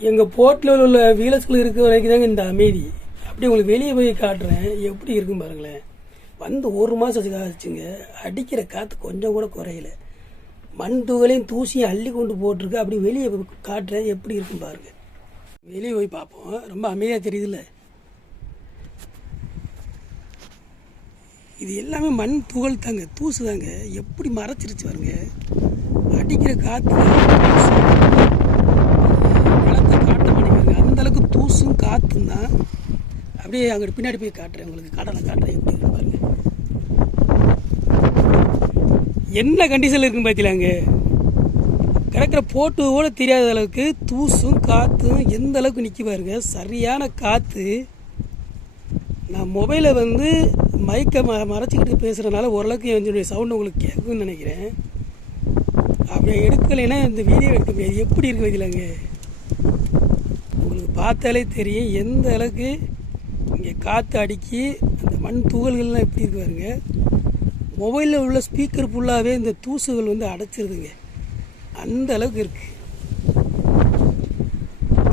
எங்கள் போட்டில் உள்ள வீலர்ஸ்கள் இருக்கிற வரைக்கும் தாங்க இந்த அமைதி. அப்படி உங்களுக்கு வெளியே போய் காட்டுறேன். எப்படி இருக்கும் பாருங்களேன். வந்து ஒரு மாதம் ஆச்சுங்க. அடிக்கிற காற்று கொஞ்சம் கூட குறையல. மண் துகளையும் தூசியும் அள்ளி கொண்டு போட்டிருக்கு. அப்படி வெளியே போய் காட்டுறேன். எப்படி இருக்கும் பாருங்க. வெளியே போய் பார்ப்போம். ரொம்ப அமைதியாக தெரியுதுல்ல. இது எல்லாமே மண் துகள் தாங்க. தூசு தாங்க. எப்படி மறைச்சிருச்சு பாருங்க. அடிக்கிற காற்று நிலத்தை காட்ட மாட்டேங்குது அந்த அளவுக்கு மட்டும்தான் அப்படியே அங்கிட்டு பின்னாடி போய் காட்டுறேன் உங்களுக்கு. கடலை காட்டுறேன் எப்படி பாருங்க. என்ன கண்டிஷனில் இருக்குன்னு பார்த்தீங்களாங்க கிடக்கிற போட்டு கூட தெரியாத அளவுக்கு தூசும் காற்றும் எந்த அளவுக்கு நிற்கி பாருங்க. சரியான காற்று நான் மொபைலை வந்து மைக்கை ம மறைச்சிக்கிட்டு பேசுகிறனால ஓரளவுக்கு என்னுடைய சவுண்ட் உங்களுக்கு கேட்கும்னு நினைக்கிறேன். அப்படி எடுக்கலைன்னா இந்த வீடியோ எடுக்க முடியாது. எப்படி இருக்கு வைக்கலாங்க உங்களுக்கு பார்த்தாலே தெரியும் எந்த அளவுக்கு இங்கே காற்று அடிக்கி அந்த மண் துகள்கள்லாம் எப்படி இருக்கு பாருங்க. மொபைலில் உள்ள ஸ்பீக்கர் ஃபுல்லாகவே இந்த தூசுகள் வந்து அடைச்சிருதுங்க. அந்த அளவுக்கு இருக்குது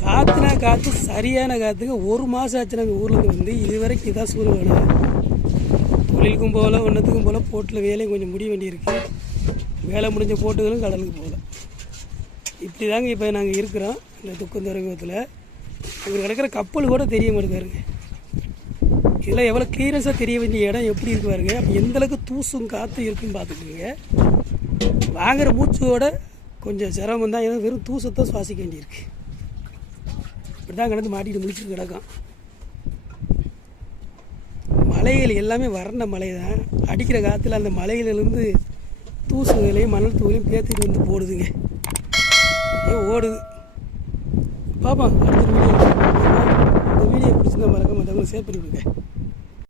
காற்றுனா காற்று சரியான காற்றுங்க ஒரு மாதம் ஆச்சு நாங்கள் ஊர்லேருந்து வந்து இது வரைக்கும் இதான் சூழ்நிலை தொழிலுக்கும் போகல ஒன்றத்துக்கும் போகல போட்டில் வேலையும் கொஞ்சம் முடிய வேண்டியிருக்கு. வேலை முடிஞ்ச போட்டுகளும் கடலுக்கு போகல. இப்படி தாங்க இப்போ நாங்கள் இருக்கிறோம். இந்த துக்கம் துறைமுகத்தில் அங்கே கிடக்கிற கப்பல் கூட தெரிய மாட்டேங்காருங்க இதெல்லாம் எவ்வளோ கிளியரன்ஸாக தெரிய வேண்டிய இடம் எப்படி இருக்கு பாருங்க. அப்போ எந்தளவுக்கு தூசும் காற்றும் இருக்குன்னு பார்த்துக்கோங்க. வாங்குகிற மூச்சோட கொஞ்சம் சிரமம் தான். ஏன்னா வெறும் தூசத்தை சுவாசிக்க வேண்டியிருக்கு. இப்படி தான் கிடந்து மாட்டிட்டு முடிச்சுட்டு கிடக்கும் மலைகள் எல்லாமே வறண்ட மலை தான் அடிக்கிற காற்றுல அந்த மலையிலிருந்து தூசுகளையும் மணல் தூளையும் பேத்திட்டு வந்து போடுதுங்க. ஓடுது? பார்ப்போம் அடுத்த வீடியோ. இந்த வீடியோ பிடிச்சிருந்தா மறக்காம மற்றவங்களை ஷேர் பண்ணி விடுங்க